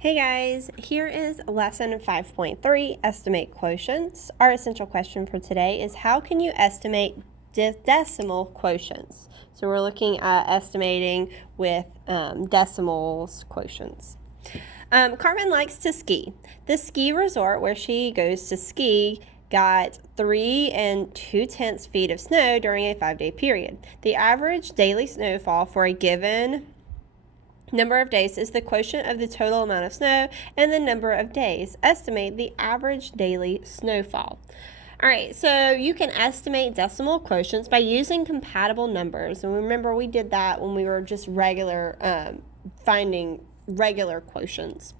Hey guys, here is lesson 5.3, estimate quotients. Our essential question for today is how can you estimate decimal quotients? So we're looking at estimating with decimals quotients. Carmen likes to ski. The ski resort where she goes to ski got 3 2/10 feet of snow during a 5-day period. The average daily snowfall for a given number of days is the quotient of the total amount of snow and the number of days. Estimate the average daily snowfall. All right, so you can estimate decimal quotients by using compatible numbers. And remember, we did that when we were just finding regular quotients.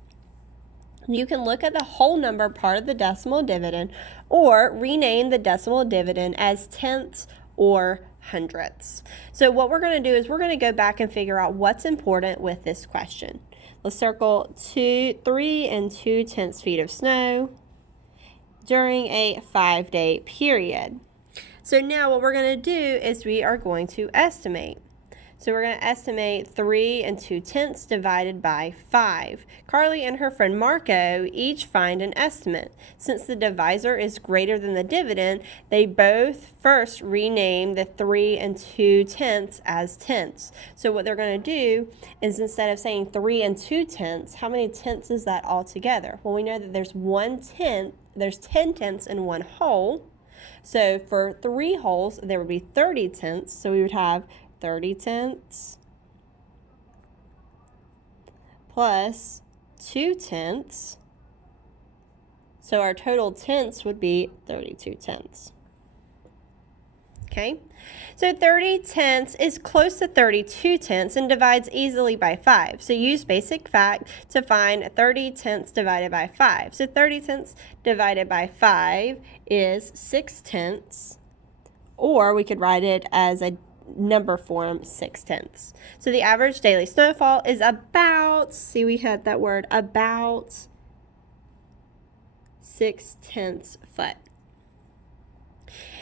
You can look at the whole number part of the decimal dividend or rename the decimal dividend as tenths or hundredths. So what we're going to do is we're going to go back and figure out what's important with this question. Let's circle 3 2/10 feet of snow during a 5-day period. So now what we're going to do is we are going to estimate. So we're going to estimate 3 2/10 divided by 5. Carly and her friend Marco each find an estimate. Since the divisor is greater than the dividend, they both first rename the 3 2/10 as tenths. So what they're going to do is instead of saying 3 2/10, how many tenths is that altogether? Well, we know that there's 10 tenths in one whole. So for 3 wholes, there would be 30 tenths. So we would have 30 tenths plus 2 tenths. So our total tenths would be 32 tenths. Okay, so 30 tenths is close to 32 tenths and divides easily by 5. So use basic fact to find 30 tenths divided by 5. So 30 tenths divided by 5 is 6 tenths, or we could write it as a number form, 6 tenths. So the average daily snowfall is about, see we had that word, about 6 tenths foot.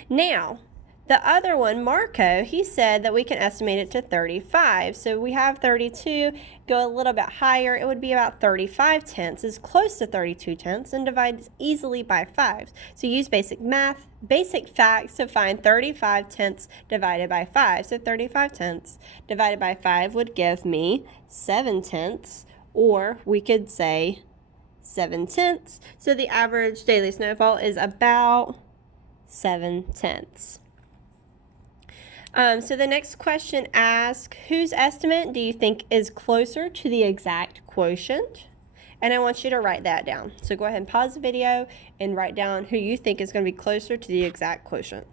Now, the other one, Marco, he said that we can estimate it to 35. So we have 32, go a little bit higher, it would be about 35 tenths, is close to 32 tenths, and divides easily by 5. So use basic math, basic facts to find 35 tenths divided by 5. So 35 tenths divided by 5 would give me 7 tenths, or we could say 7 tenths. So the average daily snowfall is about 7 tenths. So the next question asks, whose estimate do you think is closer to the exact quotient? And I want you to write that down. So go ahead and pause the video and write down who you think is going to be closer to the exact quotient.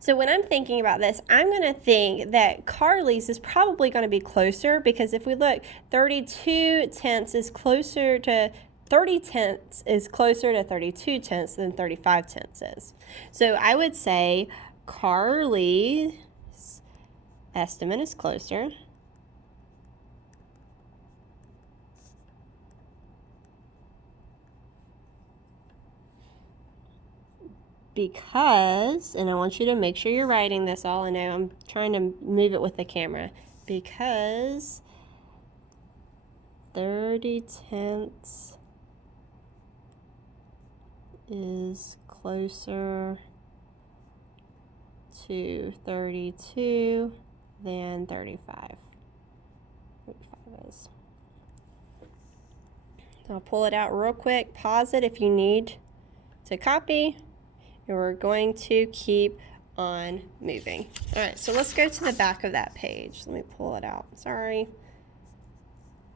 So when I'm thinking about this, I'm going to think that Carly's is probably going to be closer, because if we look, 32 tenths is closer to 30 tenths is closer to 32 tenths than 35 tenths is. So I would say Carly's estimate is closer because, and I want you to make sure you're writing this all, I know I'm trying to move it with the camera, because 30 tenths is closer to 32 than 35. 35 is. So I'll pull it out real quick, pause it if you need to copy, and we're going to keep on moving. All right, so let's go to the back of that page. Let me pull it out. Sorry.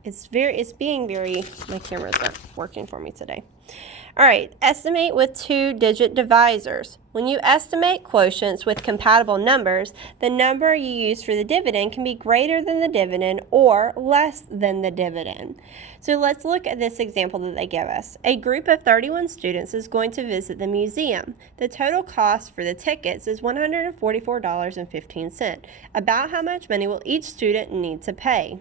It's being very, my cameras aren't working for me today. All right, estimate with 2-digit divisors. When you estimate quotients with compatible numbers, the number you use for the dividend can be greater than the dividend or less than the dividend. So let's look at this example that they give us. A group of 31 students is going to visit the museum. The total cost for the tickets is $144.15. About how much money will each student need to pay?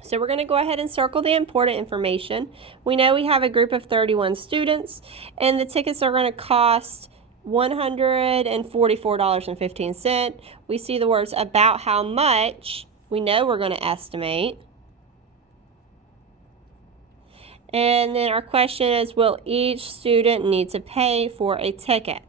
So we're going to go ahead and circle the important information. We know we have a group of 31 students, and the tickets are going to cost $144.15. We see the words about how much. We know we're going to estimate. And then our question is, will each student need to pay for a ticket?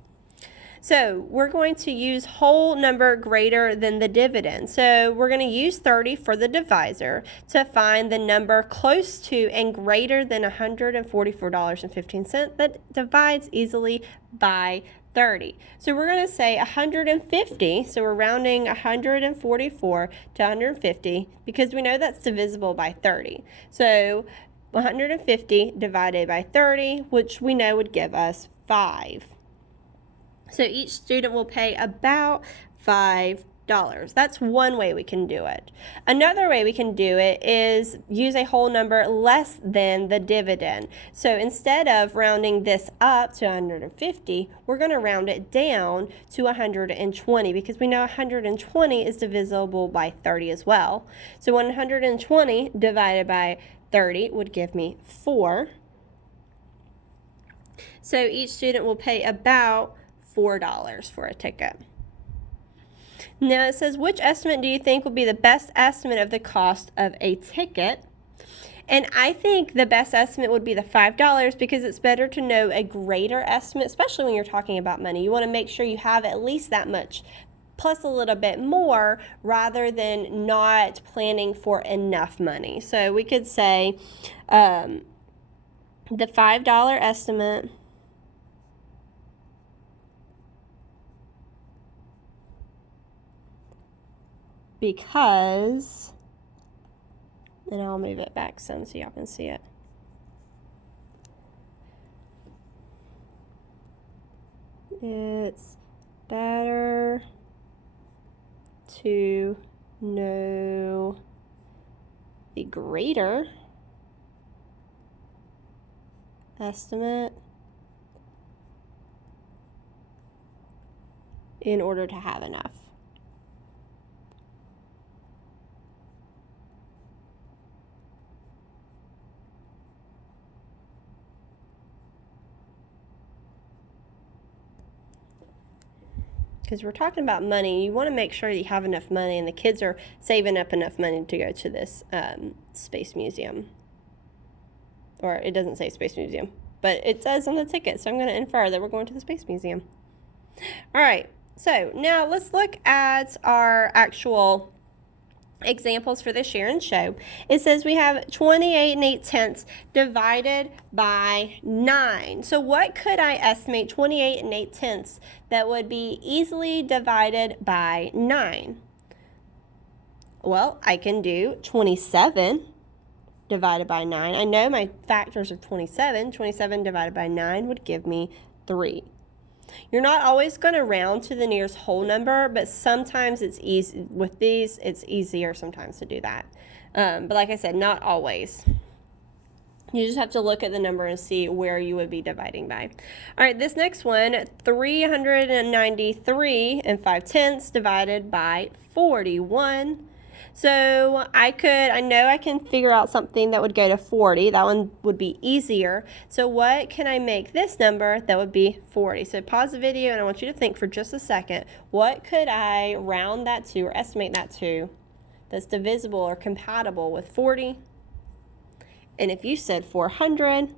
So we're going to use whole number greater than the dividend. So we're going to use 30 for the divisor to find the number close to and greater than $144.15 that divides easily by 30. So we're going to say 150. So we're rounding 144 to 150 because we know that's divisible by 30. So 150 divided by 30, which we know would give us 5. So each student will pay about $5. That's one way we can do it. Another way we can do it is use a whole number less than the dividend. So instead of rounding this up to 150, we're going to round it down to 120 because we know 120 is divisible by 30 as well. So 120 divided by 30 would give me 4. So each student will pay about $4 for a ticket. Now it says, which estimate do you think will be the best estimate of the cost of a ticket? And I think the best estimate would be the $5 because it's better to know a greater estimate, especially when you're talking about money. You want to make sure you have at least that much plus a little bit more rather than not planning for enough money. So we could say the $5 estimate because, and I'll move it back some so y'all can see it. It's better to know the greater estimate in order to have enough. Because we're talking about money, you want to make sure you have enough money and the kids are saving up enough money to go to this space museum. Or it doesn't say space museum, but it says on the ticket, so I'm going to infer that we're going to the space museum. All right, so now let's look at our actual examples for the share and show. It says we have 28 8/10 divided by 9. So what could I estimate 28 8/10 that would be easily divided by 9? Well, I can do 27 divided by 9. I know my factors are 27. 27 divided by 9 would give me 3. You're not always going to round to the nearest whole number, but sometimes it's easy. With these, it's easier sometimes to do that. But like I said, not always. You just have to look at the number and see where you would be dividing by. All right, this next one, 393 5/10 divided by 41. So I know I can figure out something that would go to 40. That one would be easier. So what can I make this number that would be 40? So pause the video and I want you to think for just a second. What could I round that to or estimate that to that's divisible or compatible with 40? And if you said 400,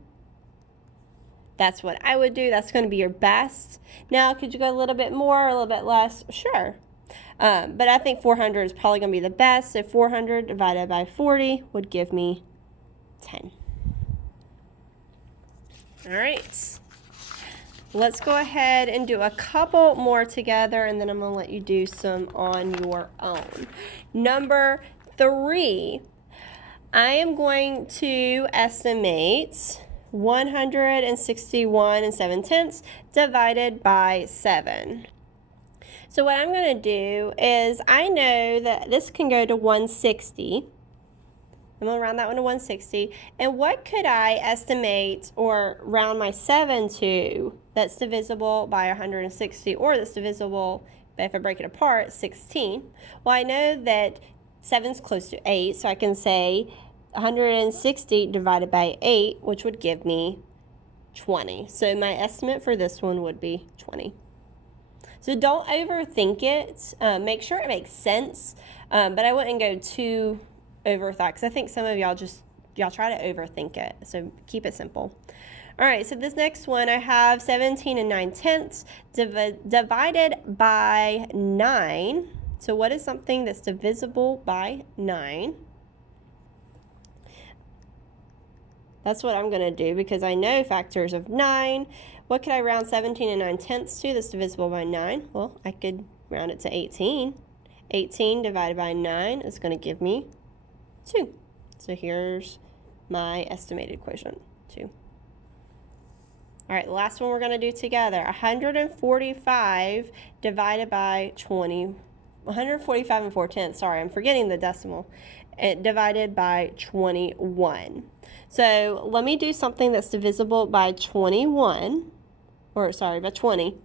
that's what I would do. That's going to be your best. Now, could you go a little bit more or a little bit less? Sure. But I think 400 is probably going to be the best. So 400 divided by 40 would give me 10. All right. Let's go ahead and do a couple more together, and then I'm going to let you do some on your own. Number 3, I am going to estimate 161 7/10 divided by 7. So what I'm going to do is I know that this can go to 160. I'm going to round that one to 160. And what could I estimate or round my 7 to that's divisible by 160 or that's divisible, if I break it apart, 16? Well, I know that 7 is close to 8, so I can say 160 divided by 8, which would give me 20. So my estimate for this one would be 20. So don't overthink it. Make sure it makes sense, but I wouldn't go too overthought because I think some of y'all just y'all try to overthink it. So keep it simple. All right, so this next one, I have 17 and 9/10 divided by 9. So what is something that's divisible by 9? That's what I'm going to do because I know factors of 9. What could I round 17 and 9/10 to that's divisible by 9? Well, I could round it to 18. 18 divided by 9 is going to give me 2. So here's my estimated quotient, 2. All right, the last one we're going to do together. 145 divided by 20. 145 and 4/10. Sorry, I'm forgetting the decimal. Divided by 21. So let me do something that's divisible by 21. Or sorry, by 20.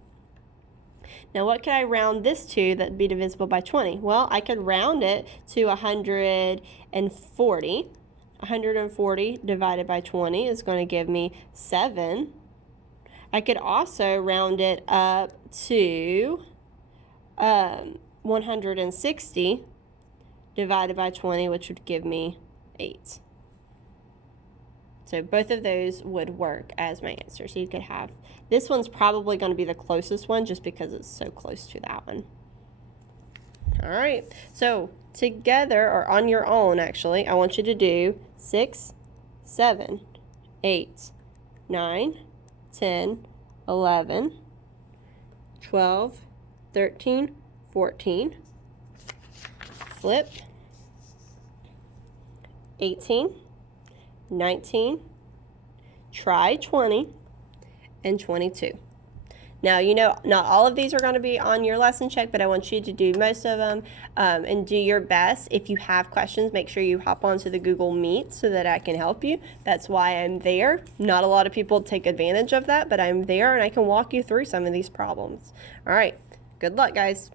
Now what could I round this to that would be divisible by 20? Well, I could round it to 140. 140 divided by 20 is going to give me 7. I could also round it up to 160 divided by 20, which would give me 8. So both of those would work as my answer. So you could have, this one's probably going to be the closest one just because it's so close to that one. All right, so together, or on your own actually, I want you to do 6, 7, 8, 9, 10, 11, 12, 13, 14, flip, 18, 19, try 20, and 22. Now, you know, not all of these are going to be on your lesson check, but I want you to do most of them and do your best. If you have questions, make sure you hop onto the Google Meet so that I can help you. That's why I'm there. Not a lot of people take advantage of that, but I'm there and I can walk you through some of these problems. All right, good luck, guys.